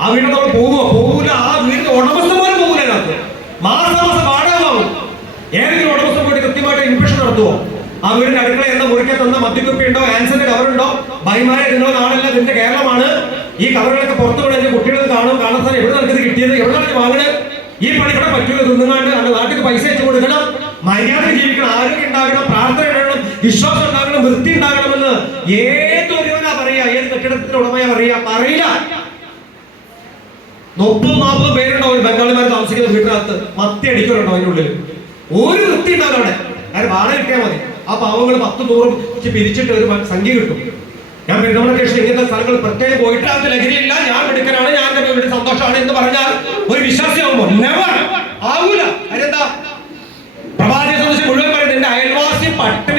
ആ വീട് നമ്മൾ പോകുമോ പോകൂല ആ വീടിന്റെ ഉടമസ്ഥ പോലും പോകൂല അതിനകത്ത്. മാസമാസം വാടക വാങ്ങും ഏതെങ്കിലും ഉടമസ്ഥ പോയിട്ട് കൃത്യമായിട്ട് ഇൻസ്പെക്ഷൻ നടത്തുമോ ആ വീടിന്റെ അടുക്കള എന്താ മുറിക്കാൻ തന്ന മദ്യക്കുപ്പി ഉണ്ടോ? ആൻസറിന്റെ ഉണ്ടോ ബൈമാരെ നിങ്ങളുടെ നാടല്ല നിന്റെ കേരളമാണ്. ഈ കവറുകളൊക്കെ പുറത്തു വിടാൻ കുട്ടികൾ കാണും. കാണാൻ സാധനം എവിടെ നിനക്ക് കിട്ടിയത്? എവിടെ നിനക്ക് ഈ പണി ഇവിടെ പറ്റൂല. തിന്നുകാണ്ട് നമ്മുടെ നാട്ടിൽ പൈസ അയച്ചു കൊടുക്കണം. മര്യാദ ജീവിക്കണം. ആരോഗ്യം ഉണ്ടാകണം. പ്രാർത്ഥന ഉണ്ടാകണം. വിശ്വാസം ഉണ്ടാകണം. വൃത്തി ഉണ്ടാകണമെന്ന് ഏതൊരുവനാ പറയാ ഏത് കെട്ടിടത്തിന്റെ ഉടമയാ പറയാ പറയില്ല. മുപ്പത് നാൽപ്പത് പേരുണ്ടാവും ബംഗാളിമാർ താമസിക്കുന്ന വീട്ടിനകത്ത്. മത്തി അടിക്കുന്നുണ്ടോ അതിനുള്ളിൽ ഒരു വൃത്തി ഉണ്ടാവില്ല അവിടെ. കാര്യം വാടക കിട്ടിയാൽ മതി. ആ പാവങ്ങൾ പത്ത് നൂറും പിരിച്ചിട്ട് ഒരു സംഖ്യ കിട്ടും. ഞാൻ പെരുന്തമണക്കേഷൻ ഇങ്ങനത്തെ സ്ഥലങ്ങൾ പ്രത്യേകം പോയിട്ട് അത് ലഹരിയില്ല. ഞാൻ മിടുക്കനാണ്. ഞാൻ വീട്ടിൽ സന്തോഷമാണ് എന്ന് പറഞ്ഞാൽ ഒരു വിശ്വാസിയാവുമ്പോൾ ആവൂല. അതെന്താ പ്രഭാതി മുഴുവൻ പറയുന്നത് എന്റെ അയൽവാസി പട്ടിണി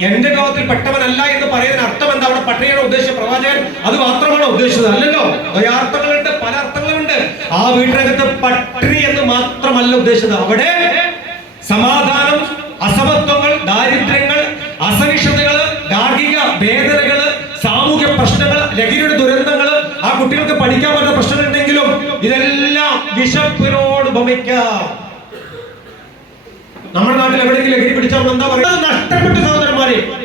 എന്റെ ലോകത്തിൽ പെട്ടവനല്ല എന്ന് പറയുന്ന അർത്ഥം എന്താ? അവിടെ പട്ടികയുടെ ഉദ്ദേശിച്ച പ്രവാചകൻ അത് മാത്രമാണ് ഉദ്ദേശിച്ചത്. അല്ലല്ലോ? ദ്വയാർത്ഥങ്ങളുണ്ട് പല അർത്ഥങ്ങളുണ്ട്. ആ വീട്ടിനകത്ത് പട്ടിണി എന്ന് മാത്രമല്ല ഉദ്ദേശിച്ചത്. അവിടെ സമാധാനം അസമത്വങ്ങൾ ദാരിദ്ര്യങ്ങൾ അസഹിഷ്ണുതകൾ ഗാർഹിക വേദനകൾ സാമൂഹ്യ പ്രശ്നങ്ങൾ ലഹരിയുടെ ദുരന്തങ്ങൾ ആ കുട്ടികൾക്ക് പഠിക്കാൻ പറ്റുന്ന പ്രശ്നങ്ങളുണ്ടെങ്കിലും ഇതെല്ലാം വിശപ്പിനോട് ഉപമിക്കാം. നമ്മുടെ നാട്ടിൽ എവിടെയെങ്കിലും ലഹരി പിടിച്ചാൽ എന്താ പറയുക? നഷ്ടപ്പെട്ട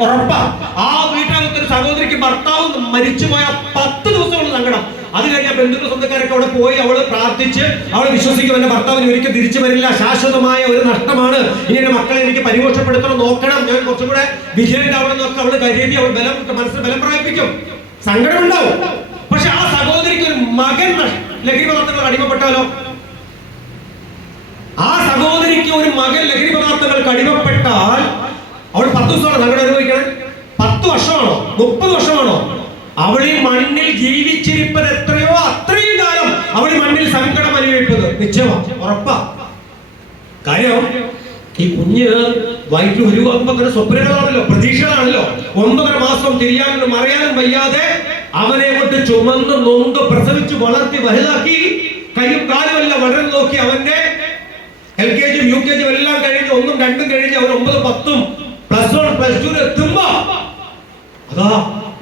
ഉറപ്പാ. ആ വീട്ടകത്ത് ഒരു സഹോദരിക്ക് ഭർത്താവ് മരിച്ചുപോയ പത്ത് ദിവസമുള്ള സങ്കടം. അത് കഴിഞ്ഞാൽ ബന്ധുക്കൾ സ്വന്തക്കാരൊക്കെ അവിടെ പോയി അവൾ പ്രാർത്ഥിച്ച് അവൾ വിശ്വസിക്കും എന്റെ ഭർത്താവിന് ഒരിക്കൽ തിരിച്ചു വരില്ല. ശാശ്വതമായ ഒരു നഷ്ടമാണ്. ഇനി എന്റെ മക്കളെ എനിക്ക് പരിപോഷപ്പെടുത്തണം നോക്കണം. ഞാൻ കുറച്ചും കൂടെ നിന്നൊക്കെ അവൾ കരുതി അവൾ ബലം മനസ്സിൽ ബലം പ്രാപിക്കും. സങ്കടമുണ്ടാവും. പക്ഷെ ആ സഹോദരിക്ക് ഒരു മകൻ ലഹരി പദാർത്ഥങ്ങൾ അടിമപ്പെട്ടാലോ ആ സഹോദരിക്ക് ഒരു മകൻ ലഹരി പദാർത്ഥങ്ങൾക്ക് അടിമപ്പെട്ടാൽ അവൾ പത്ത് ദിവസമാണോ സങ്കടം അനുഭവിക്കണേ. പത്ത് വർഷമാണോ? മുപ്പത് വർഷമാണോ? അവൾ ഈ മണ്ണിൽ ജീവിച്ചിരിപ്പത് എത്രയോ അത്രയും കാലം അവൾ മണ്ണിൽ സങ്കടം അനുഭവിപ്പത്. നിശ്ചയമാ. ഉറപ്പാ. കാര്യം ഈ കുഞ്ഞ് വയറ്റിൽ ഒരു ഒമ്പതര സ്വപ്നങ്ങളാണല്ലോ പ്രതീക്ഷകളാണല്ലോ. ഒമ്പതര മാസം തിരിയാനും മറിയാനും വയ്യാതെ അവനെ കൊണ്ട് ചുമന്ന് നൊന്ത് പ്രസവിച്ച് വളർത്തി വലുതാക്കി കയ്യും കാലുമല്ല വളർന്നു നോക്കി അവന്റെ എൽ കെ ജിയും യു കെ ജിയും എല്ലാം കഴിഞ്ഞ് ഒന്നും രണ്ടും കഴിഞ്ഞ് അവൻ ഒമ്പത് പത്തും പ്ലസ് വൺ പ്ലസ് ടു എത്തുമ്പോ അതാ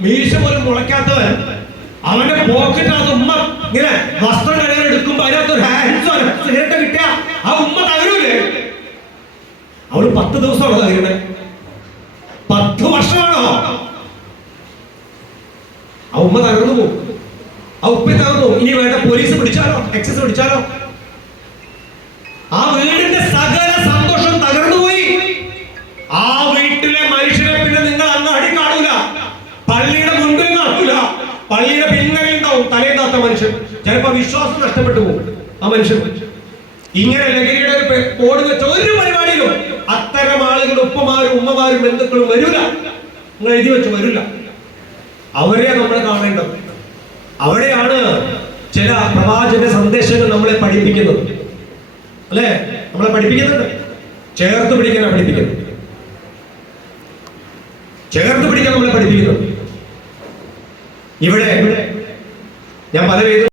മീശ പോലും മുളയ്ക്കാത്തവൻ. അവന്റെ പോക്കറ്റിനകത്ത് ഉമ്മ ഇങ്ങനെ വസ്ത്രം കഴിയാൻ എടുക്കുമ്പോ അതിനകത്ത് ഒരു ഹാൻഡ്സോ സിഗരറ്റ് കിട്ടിയ ആ ഉമ്മ തകരൂലേ? അവൾ പത്ത് ദിവസമാണോ തകരണേ പത്ത് വർഷമാണോ? ആ ഉമ്മ തകർന്നു പോകും ആ ഉപ്പി തകർന്നു ഇനി വേണ്ട പോലീസ് പിടിച്ചാലോ? എക്സസ് പിടിച്ചാലോ? താത്ത മനുഷ്യൻ. ചിലപ്പോ വിശ്വാസം നഷ്ടപ്പെട്ടു പോകും. ആ മനുഷ്യൻ. ഇങ്ങനെ ലഹരിയുടെ ഒരു വെച്ച ഒരു പരിപാടിയിലും അത്തരം ആളുകൾ ഉപ്പമാരും ഉമ്മമാരും ബന്ധുക്കളും വരില്ല. നിങ്ങൾ എഴുതി വെച്ച് വരില്ല. അവരെ നമ്മൾ കാണേണ്ടത്. അവിടെയാണ് ചില പ്രവാചക സന്ദേശങ്ങൾ നമ്മളെ പഠിപ്പിക്കുന്നത്. അല്ലേ? നമ്മളെ പഠിപ്പിക്കുന്നുണ്ട്. ചേർത്ത് പിടിക്കാനാണ് പഠിപ്പിക്കുന്നത് ചേർത്ത് പിടിക്കാൻ നമ്മളെ പഠിപ്പിക്കുന്നത് ഇവിടെ ഞാൻ പല